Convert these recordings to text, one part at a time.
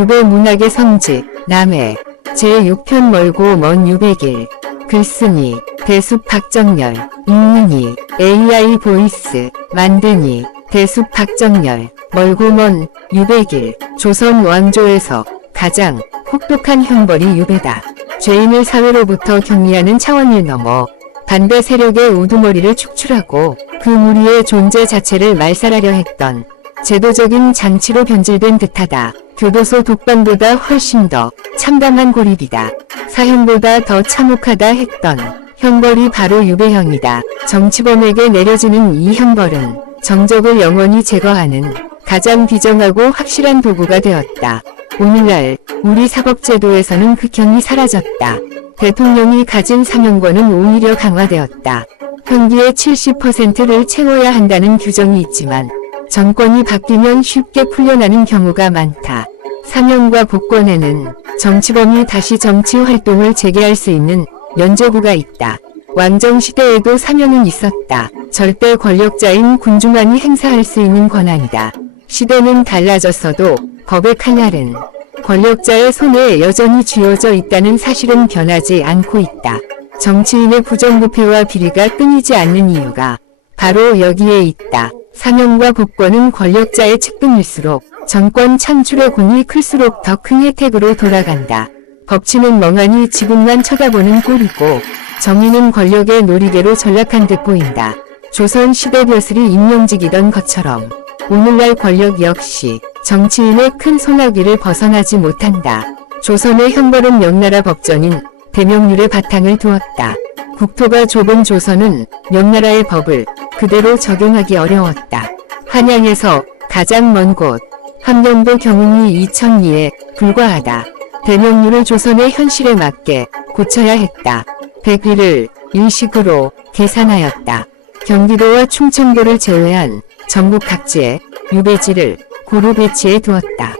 유배 문학의 성지, 남해, 제6편 멀고 먼 유배길. 글쓰니, 대숲 박정열, 읽느니, AI 보이스, 만드니, 대숲 박정열, 멀고 먼 유배길. 조선 왕조에서 가장 혹독한 형벌이 유배다. 죄인을 사회로부터 격리하는 차원을 넘어 반대 세력의 우두머리를 축출하고 그 무리의 존재 자체를 말살하려 했던 제도적인 장치로 변질된 듯하다. 교도소 독방보다 훨씬 더 참담한 고립이다. 사형보다 더 참혹하다 했던 형벌이 바로 유배형이다. 정치범에게 내려지는 이 형벌은 정적을 영원히 제거하는 가장 비정하고 확실한 도구가 되었다. 오늘날 우리 사법제도에서는 극형이 사라졌다. 대통령이 가진 사명권은 오히려 강화되었다. 형기의 70%를 채워야 한다는 규정이 있지만 정권이 바뀌면 쉽게 풀려나는 경우가 많다. 사명과 복권에는 정치범이 다시 정치 활동을 재개할 수 있는 면죄부가 있다. 왕정시대에도 사명은 있었다. 절대 권력자인 군주만이 행사할 수 있는 권한이다. 시대는 달라졌어도 법의 칼날은 권력자의 손에 여전히 쥐어져 있다는 사실은 변하지 않고 있다. 정치인의 부정부패와 비리가 끊이지 않는 이유가 바로 여기에 있다. 사명과 복권은 권력자의 측근일수록 정권 창출의 공이 클수록 더 큰 혜택으로 돌아간다. 법치는 멍하니 지붕만 쳐다보는 꼴이고 정의는 권력의 놀이개로 전락한 듯 보인다. 조선 시대 벼슬이 임명직이던 것처럼 오늘날 권력 역시 정치인의 큰 손아귀를 벗어나지 못한다. 조선의 형벌은 명나라 법전인 대명률의 바탕을 두었다. 국토가 좁은 조선은 명나라의 법을 그대로 적용하기 어려웠다. 한양에서 가장 먼 곳 함경도 경운이 2000리에 불과하다. 대명률을 조선의 현실에 맞게 고쳐야 했다. 백리를 일식으로 계산하였다. 경기도와 충청도를 제외한 전국 각지에 유배지를 고루 배치해 두었다.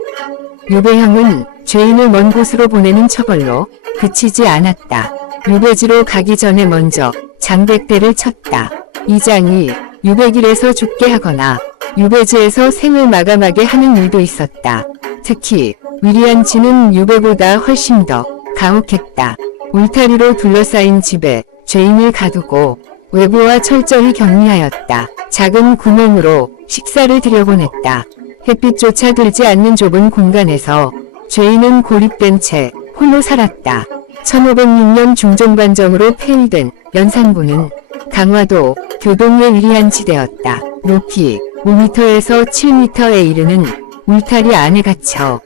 유배형은 죄인을 먼 곳으로 보내는 처벌로 그치지 않았다. 유배지로 가기 전에 먼저 장백대를 쳤다. 이 장이 유배길에서 죽게 하거나 유배지에서 생을 마감하게 하는 일도 있었다. 특히 위리안치는 유배보다 훨씬 더 가혹했다. 울타리로 둘러싸인 집에 죄인을 가두고 외부와 철저히 격리하였다. 작은 구멍으로 식사를 들여보냈다. 햇빛조차 들지 않는 좁은 공간에서 죄인은 고립된 채 홀로 살았다. 1506년 중종반정으로 폐위된 연산군은 강화도 교동의 위리안치되었다. 높이 5m에서 7m에 이르는 울타리 안에 갇혀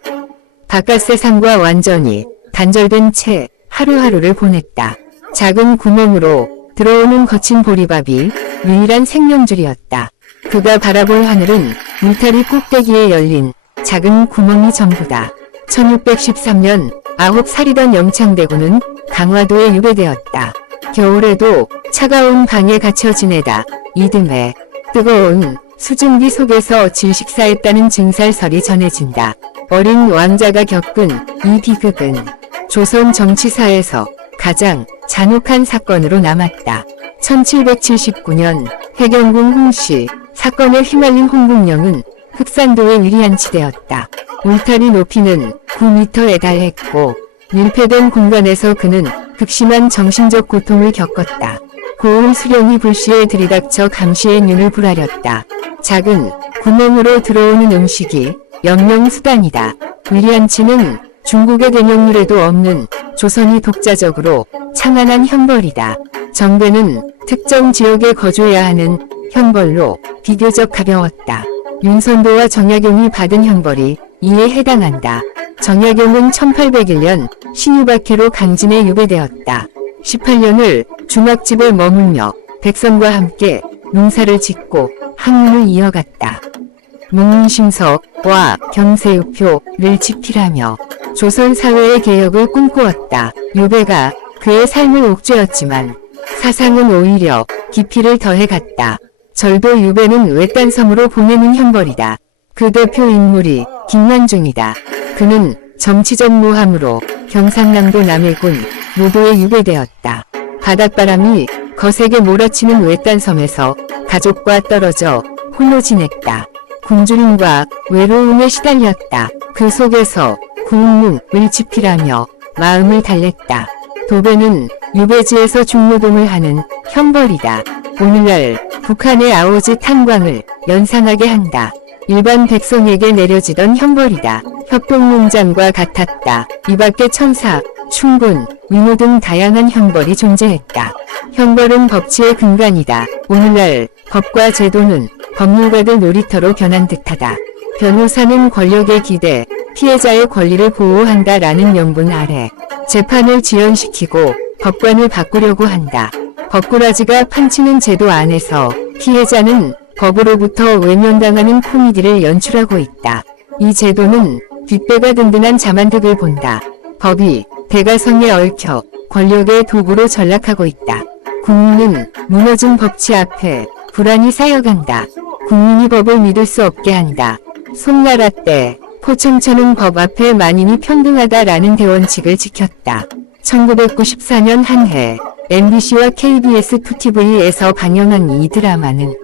바깥 세상과 완전히 단절된 채 하루하루를 보냈다. 작은 구멍으로 들어오는 거친 보리밥이 유일한 생명줄이었다. 그가 바라볼 하늘은 울타리 꼭대기에 열린 작은 구멍이 전부다. 1613년 9살이던 영창대군은 강화도에 유배되었다. 겨울에도 차가운 방에 갇혀 지내다 이듬해 뜨거운 수증기 속에서 질식사했다는 증살설이 전해진다. 어린 왕자가 겪은 이 비극은 조선 정치사에서 가장 잔혹한 사건으로 남았다. 1779년 해경궁 홍씨 사건에 휘말린 홍국영은 흑산도에 위리안치되었다. 울타리 높이는 9m에 달했고 밀폐된 공간에서 그는 극심한 정신적 고통을 겪었다. 고운 수령이 불시에 들이닥쳐 감시의 눈을 부라렸다. 작은 구멍으로 들어오는 음식이 영영수단이다. 위리안치는 중국의 대명률에도 없는 조선이 독자적으로 창안한 형벌이다. 정배는 특정 지역에 거주해야 하는 형벌로 비교적 가벼웠다. 윤선도와 정약용이 받은 형벌이 이에 해당한다. 정약용은 1801년 신유박해로 강진에 유배되었다. 18년을 중학집에 머물며 백성과 함께 농사를 짓고 학문을 이어갔다. 목문심서와 경세우표를 집필하며 조선 사회의 개혁을 꿈꾸었다. 유배가 그의 삶을 옥죄었지만 사상은 오히려 깊이를 더해갔다. 절도 유배는 외딴섬으로 보내는 형벌이다. 그 대표 인물이 김만중이다. 그는 정치적 모함으로 경상남도 남해군 노도에 유배되었다. 바닷바람이 거세게 몰아치는 외딴섬에서 가족과 떨어져 홀로 지냈다. 굶주림과 외로움에 시달렸다. 그 속에서 국문을 집필하며 마음을 달랬다. 도배는 유배지에서 중노동을 하는 형벌이다. 오늘날 북한의 아오지 탄광을 연상하게 한다. 일반 백성에게 내려지던 형벌이다. 협동농장과 같았다. 이 밖에 천사, 충군, 위모 등 다양한 형벌이 존재했다. 형벌은 법치의 근간이다. 오늘날 법과 제도는 법률가들 놀이터로 변한 듯하다. 변호사는 권력에 기대 피해자의 권리를 보호한다라는 명분 아래 재판을 지연시키고 법관을 바꾸려고 한다. 법꾸라지가 판치는 제도 안에서 피해자는 법으로부터 외면당하는 코미디를 연출하고 있다. 이 제도는 뒷배가 든든한 자만득을 본다. 법이 대가성에 얽혀 권력의 도구로 전락하고 있다. 국민은 무너진 법치 앞에 불안이 쌓여간다. 국민이 법을 믿을 수 없게 한다. 송나라 때 포청천은 법 앞에 만인이 평등하다라는 대원칙을 지켰다. 1994년 한 해 MBC와 KBS 2TV에서 방영한 이 드라마는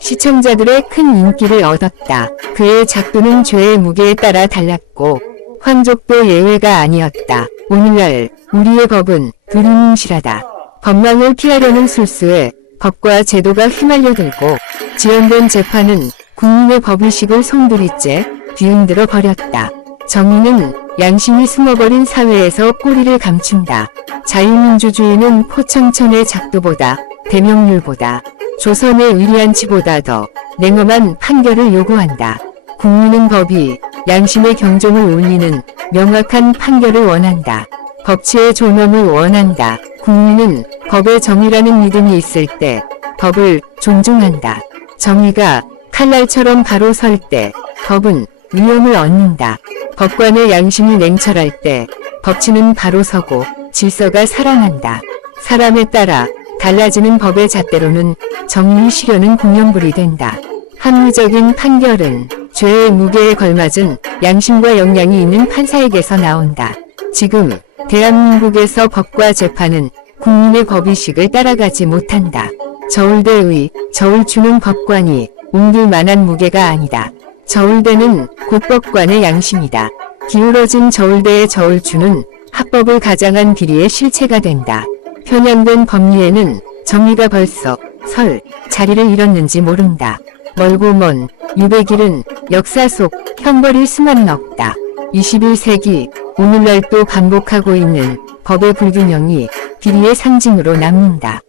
시청자들의 큰 인기를 얻었다. 그의 작두는 죄의 무게에 따라 달랐고 황족도 예외가 아니었다. 오늘날 우리의 법은 두리뭉실하다. 법망을 피하려는 술수에 법과 제도가 휘말려들고 지연된 재판은 국민의 법의식을 송두리째 뒤흔들어 버렸다. 정의는 양심이 숨어버린 사회에서 꼬리를 감춘다. 자유민주주의는 포청천의 작두보다 대명률보다 조선의 위리안치보다 더 냉엄한 판결을 요구한다. 국민은 법이 양심의 경종을 울리는 명확한 판결을 원한다. 법치의 존엄을 원한다. 국민은 법의 정의라는 믿음이 있을 때 법을 존중한다. 정의가 칼날처럼 바로 설 때 법은 위엄을 얻는다. 법관의 양심이 냉철할 때 법치는 바로 서고 질서가 살아난다. 사람에 따라 달라지는 법의 잣대로는 정의의 실현은 공연불이 된다. 합리적인 판결은 죄의 무게에 걸맞은 양심과 역량이 있는 판사에게서 나온다. 지금 대한민국에서 법과 재판은 국민의 법의식을 따라가지 못한다. 저울대의 저울추는 법관이 옮길 만한 무게가 아니다. 저울대는 곧 법관의 양심이다. 기울어진 저울대의 저울추는 합법을 가장한 비리의 실체가 된다. 편향된 법리에는 정의가 벌써 설 자리를 잃었는지 모른다. 멀고 먼 유배길은 역사 속 형벌일 수만은 없다. 21세기 오늘날 또 반복하고 있는 법의 불균형이 비리의 상징으로 남는다.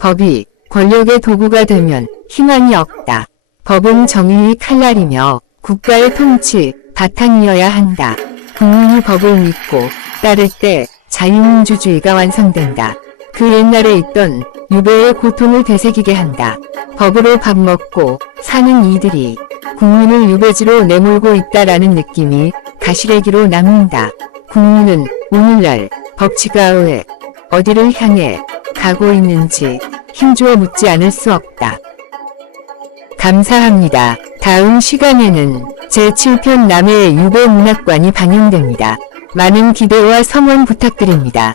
법이 권력의 도구가 되면 희망이 없다. 법은 정의의 칼날이며 국가의 통치 바탕이어야 한다. 국민이 법을 믿고 따를 때 자유민주주의가 완성된다. 그 옛날에 있던 유배의 고통을 되새기게 한다. 법으로 밥 먹고 사는 이들이 국민을 유배지로 내몰고 있다라는 느낌이 가시래기로 남는다. 국민은 오늘날 법치가 왜 어디를 향해 가고 있는지 힘주어 묻지 않을 수 없다. 감사합니다. 다음 시간에는 제7편 남해의 유배 문학관이 방영됩니다. 많은 기대와 성원 부탁드립니다.